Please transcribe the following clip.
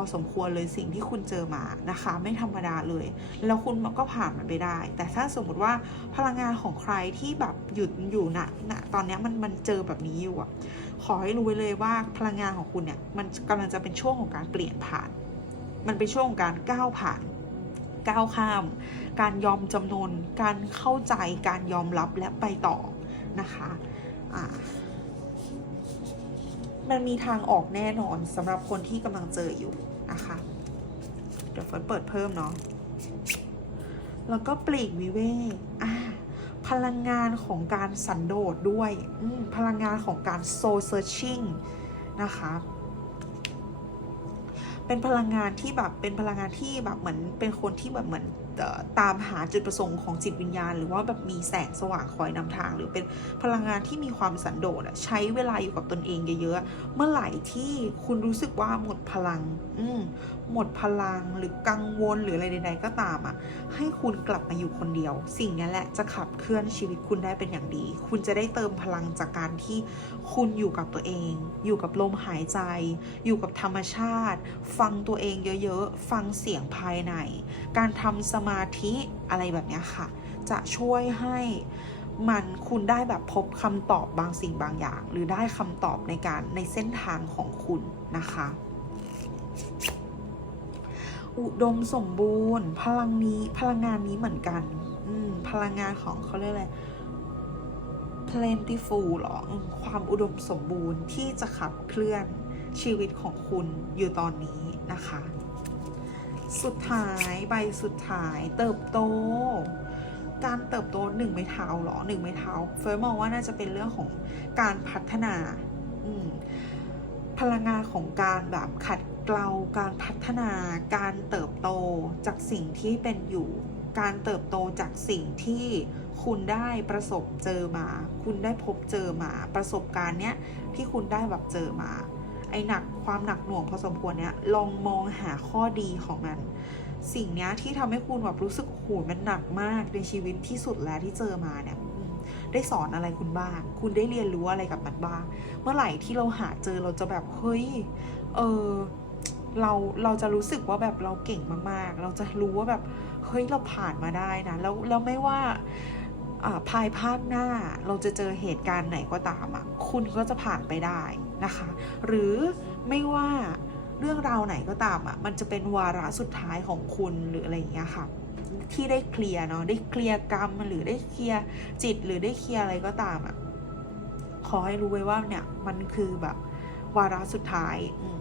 อสมควรเลยสิ่งที่คุณเจอมานะคะ ไม่ธรรมดาเลย แล้วคุณก็ผ่านมันไปได้ แต่ถ้าสมมติว่าพลังงานของใครที่แบบหยุดอยู่ณณตอนนี้มันมันเจอแบบนี้อยู่อะขอให้รู้ไว้เลยว่าพลังงานของคุณเนี่ยมันกำลังจะเป็นช่วงของการเปลี่ยนผ่าน มันเป็นช่วงของการก้าวผ่านก้าวข้าม การยอมจำนนการเข้าใจการยอมรับและไปต่อนะคะอ่า มันมีทางออกแน่นอนสำหรับคนที่กำลังเจออยู่นะคะ เดี๋ยวเฟิร์สเปิดเพิ่มเนาะแล้วก็ปลีกวิเวกอ่าพลังงานของการสันโดษด้วย พลังงานของการโซเซอร์ชิ่งนะคะ เป็นพลังงานที่แบบเป็นพลังงานที่แบบเหมือนเป็นคนที่แบบเหมือนตามหาจุดประสงค์ของจิตวิญญาณ หรือว่าแบบมีแสงสว่างคอยนำทาง หรือเป็นพลังงานที่มีความสันโดษใช้เวลาอยู่กับตนเองเยอะๆเมื่อไหร่ที่คุณรู้สึกว่าหมดพลัง อืหมดพลังหรือกังวลหรืออะไรใด ๆ ก็ตามอะให้คุณกลับมาอยู่คนเดียว สิ่งนี้แหละจะขับเคลื่อนชีวิตคุณได้เป็นอย่างดี คุณจะได้เติมพลังจากการที่คุณอยู่กับตัวเอง อยู่กับลมหายใจ อยู่กับธรรมชาติฟังตัวเองเยอะๆ ฟังเสียงภายใน การทำสมาธิอะไรแบบนี้ค่ะ จะช่วยให้มันคุณได้แบบพบคำตอบบางสิ่งบางอย่าง หรือได้คำตอบในการในเส้นทางของคุณนะคะ อุดมสมบูรณ์ พลังนี้พลังงานนี้เหมือนกัน อืมพลังงานของเขาเรียกอะไร plentiful หรอความอุดมสมบูรณ์ที่จะขับเคลื่อน ชีวิตของคุณอยู่ตอนนี้นะคะ สุดท้ายใบสุดท้ายเติบโต การเติบโตหนึ่งไม้เท้าหรอหนึ่งไม้เท้าเฟิร์สมองว่าน่าจะเป็นเรื่องของการพัฒนาพลังงานของการแบบขัดเกลาการพัฒนา การเติบโตจากสิ่งที่เป็นอยู่ การเติบโตจากสิ่งที่คุณได้ประสบเจอมา คุณได้พบเจอมา ประสบการณ์เนี้ยที่คุณได้แบบเจอมา ไอ้หนักความหนักหน่วงพอสมควรเนี้ยลองมองหาข้อดีของมัน สิ่งเนี้ยที่ทำให้คุณแบบรู้สึกโหมันหนักมากในชีวิตที่สุดแล้วที่เจอมาเนี่ยได้สอนอะไรคุณบ้าง คุณได้เรียนรู้อะไรกับมันบ้าง เมื่อไหร่ที่เราหาเจอเราจะแบบเฮ้ย เออเราเราจะรู้สึกว่าแบบเราเก่งมากๆ เราจะรู้ว่าแบบเฮ้ยเราผ่านมาได้นะ แล้วแล้วไม่ว่า ภายภาคหน้าเราจะเจอเหตุการณ์ไหนก็ตามอะคุณก็จะผ่านไปได้นะคะ หรือไม่ว่าเรื่องราวไหนก็ตามอะมันจะเป็นวาระสุดท้ายของคุณหรืออะไรอย่างเงี้ยค่ะที่ได้เคลียร์เนาะได้เคลียร์กรรมหรือได้เคลียร์จิตหรือได้เคลียร์อะไรก็ตามอะขอให้รู้ไว้ว่าเนี่ยมันคือแบบวาระสุดท้ายอืม